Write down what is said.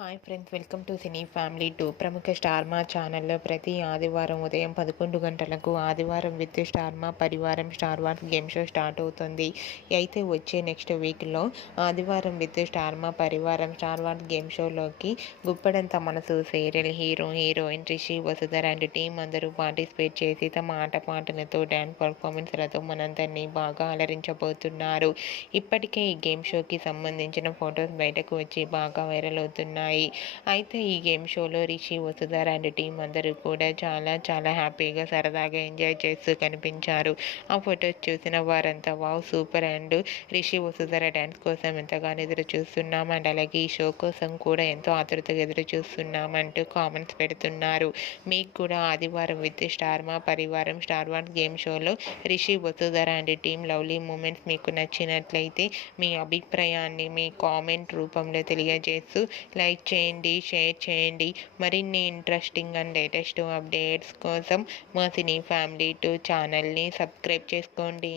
Hi friends, welcome to cine family 2. ప్రముఖ star మా ఛానల్లో ప్రతి ఆదివారం ఉదయం 11 గంటలకు ఆదివారం విత్ స్టార్ మా పరివారం star wars game show start అవుతుంది. అయితే వచ్చే నెక్స్ట్ వీక్లో ఆదివారం విత్ స్టార్ మా పరివారం స్టార్ వార్స్ గేమ్ షోలోకి గుప్పడంత మనసు serial heroine Rishi Vasudhara and team అందరూ పార్టిసిపేట్ చేసి తమ ఆటపాటలతో డ్యాన్స్ పర్ఫార్మెన్స్లతో మనందరినీ బాగా అలరించబోతున్నారు. ఇప్పటికే ఈ గేమ్ షోకి సంబంధించిన ఫొటోస్ బయటకు వచ్చి బాగా వైరల్ అవుతున్నాయి. అయితే ఈ గేమ్ షోలో రిషి వసుధర అండ్ టీం అందరూ కూడా చాలా హ్యాపీగా సరదాగా ఎంజాయ్ చేస్తూ కనిపించారు. ఆ ఫొటోస్ చూసిన వారంతా wow super and Rishi Vasudhara dance కోసం ఎంతగానో ఎదురు చూస్తున్నాం అండ్ అలాగే ఈ షో కోసం కూడా ఎంతో ఆతృతగా ఎదురు చూస్తున్నామంటూ కామెంట్స్ పెడుతున్నారు. మీకు కూడా ఆదివారం విత్ స్టార్ మా పరివారం స్టార్ వార్స్ గేమ్ షోలో Rishi Vasudhara and team lovely moments మీకు నచ్చినట్లయితే మీ అభిప్రాయాన్ని మీ కామెంట్ రూపంలో తెలియజేస్తూ లైక్ చేయండి, షేర్ చేయండి. మరిన్ని ఇంట్రెస్టింగ్ అండ్ లేటెస్ట్ అప్డేట్స్ కోసం మా సినీ ఫ్యామిలీ 2 ఛానల్ని సబ్స్క్రైబ్ చేసుకోండి.